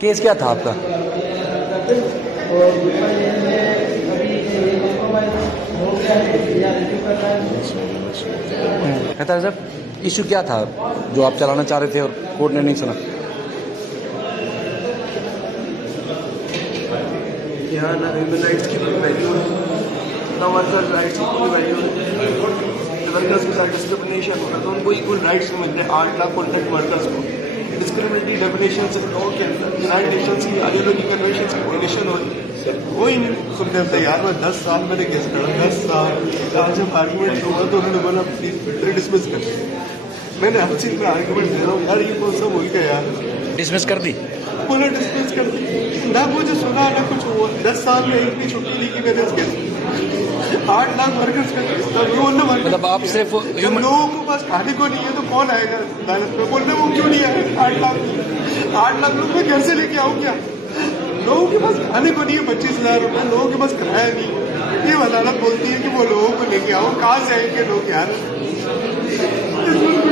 Case क्या था आपका? कहता सर इशू क्या था जो आप चलाना चाह रहे थे और कोर्ट ने नहीं सुना? यहाँ ना ह्यूमन राइट्स की कोई वैल्यू है, ना वर्कर राइट्स की कोई वैल्यू है। वर्कर्स के साथ डिस्क्रिमिनेशन हो रहा तो उनको इक्वल राइट्स मिल रहे 8 लाख कॉन्ट्रैक्ट वर्कर्स को। डिस्क्रिमिनेटरी डेफिनेशन से लॉ के अंदर यूनाइटेड नेशंस की आईएलओ की कन्वेंशन की वायलेशन हो रही है, कोई नहीं सुनने तैयार। मैं 10 साल मैंने केस लड़ा, 10 साल। आज जब आर्गूमेंट हुआ तो उन्होंने बोला प्लीज डिसमिस कर। मैंने हर चीज में आर्गूमेंट दे रहा हूँ यार, ये कौन सा बोल के यार डिसमिस कर दी? बोला डिसमिस कर दी। ना मुझे सुना ना कुछ हुआ। 10 साल में एक भी छुट्टी ली कि मैंने इस केस 8 लाख वर्कर्स का केस था। मतलब आप सिर्फ जब लोगों को पास खाने को नहीं है तो कौन आएगा अदालत में? बोलने वो क्यों नहीं आए? 8 लाख लोग मैं घर से लेके आऊँ क्या? लोगों के पास खाने को नहीं है 25,000 रुपए, लोगों के पास किराया नहीं। ये अदालत बोलती है कि वो लोगों को लेके आओ। कहाँ से आएंगे लोग यार?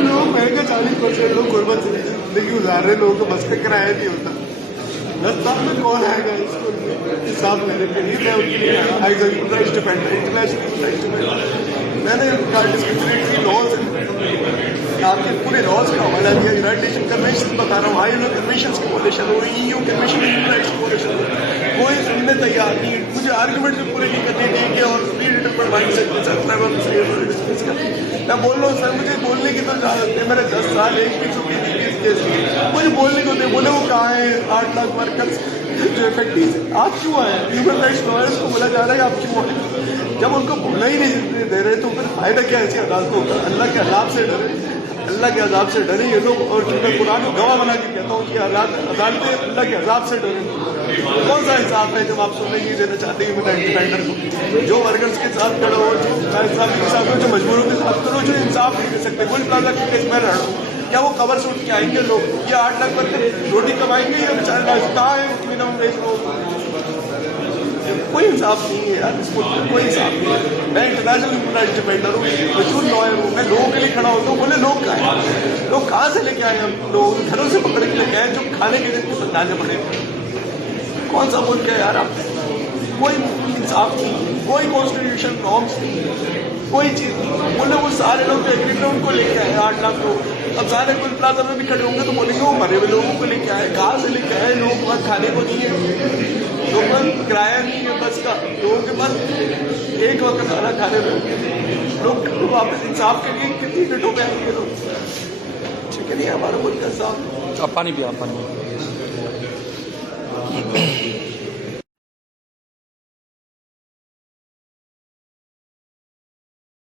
लोग महंगा 40% लोग गुर्बत से जिंदगी गुजार रहे, लोगों को बस का किराया नहीं होता। 10 साल में कौन आएगा इसको हिसाब लेने के लिए? मैं उनके लिए इंटरनेशनल डिफेंडर मैंने डिस्क्रिमिनेटरी लॉज आपके पूरे लॉज का हवाला दिया। यूनाइटेड नेशन कन्वेंशन बता रहा हूँ, आईएलओ कन्वेंशन की वॉयलेशन हो रही, ईयू कन्वेंशन ह्यूमन राइट्स की वॉयलेशन हो रही। कोई सुनने तैयार नहीं। मुझे आर्गूमेंट भी पूरे नहीं करने देंगे और प्री माइंड से मैं बोल रहा हूँ सर मुझे बोलने की तो इजाजत है। मैंने 10 साल एक भी छुट्टी दी इस केस की, मुझे बोलने को दे। बोले वो कहाँ है 8 लाख वर्कर्स जो इफेक्टिव? आप क्यों आए? ह्यूमन राइट्स लॉयर्स को बोला जा रहा है आप क्यों आए? जब उनको बोलना ही नहीं दे रहे तो फिर फायदा क्या है ऐसी अदालतों का? अल्लाह के अजाब से डरे, अल्लाह के अजाब से डरे ये लोग। और मैं कुरान गवाह बना के कहता हूँ कि अदालतें अल्लाह के अजाब से डरे। कौन सा हिसाब है जब आप सुनने नहीं देना चाहते ह्यूमन डिफेंडर को? जो वर्कर्स के साथ खड़ो हो, जो इंसाफ जो मजबूरों के साथ करो, जो इंसाफ नहीं दे सकते। गोल्ड प्लाजा के केस में रहा क्या वो कवर से उठ के आएंगे लोग? ये 8 लाख वर्कर रोटी कमाएंगे या बेचारे कहाँ है मिनिमम वेज लोग? कोई इंसाफ नहीं है यार, इसको कोई इंसाफ नहीं है। मैं इंटरनेशनल ह्यूमन राइट्स डिफेंडर हूँ, मशहूर लॉयर हूँ। मैं लोगों के लिए खड़ा होता हूँ। बोले लोग कहाँ हैं? लोग कहाँ से लेके आए? हम लोग घरों से पकड़ के लेके आए जो खाने के लिए बताने पड़े। कौन सा मुल्क है यार? आप कोई इंसाफ नहीं, कोई कॉन्स्टिट्यूशन नॉर्म्स नहीं, कोई चीज नहीं। बोले वो सारे लोग जो एग्री थे उनको लेके आए 8 लाख लोग। अब सारे कुल प्लाजा में भी खड़े होंगे तो बोलेंगे वो मरे हुए लोगों को लेके आए। कहाँ से लेके आए? लोग वहाँ खाने को नहीं है, लोगों का किराया नहीं है बस का, लोगों के पास एक वक्त खाना खाने में। लोग वापस इंसाफ के लिए कितनी मिनटों में आएंगे लोग? ठीक है नहीं हमारा मुल्क का साफ। अब पानी पिया, पानी।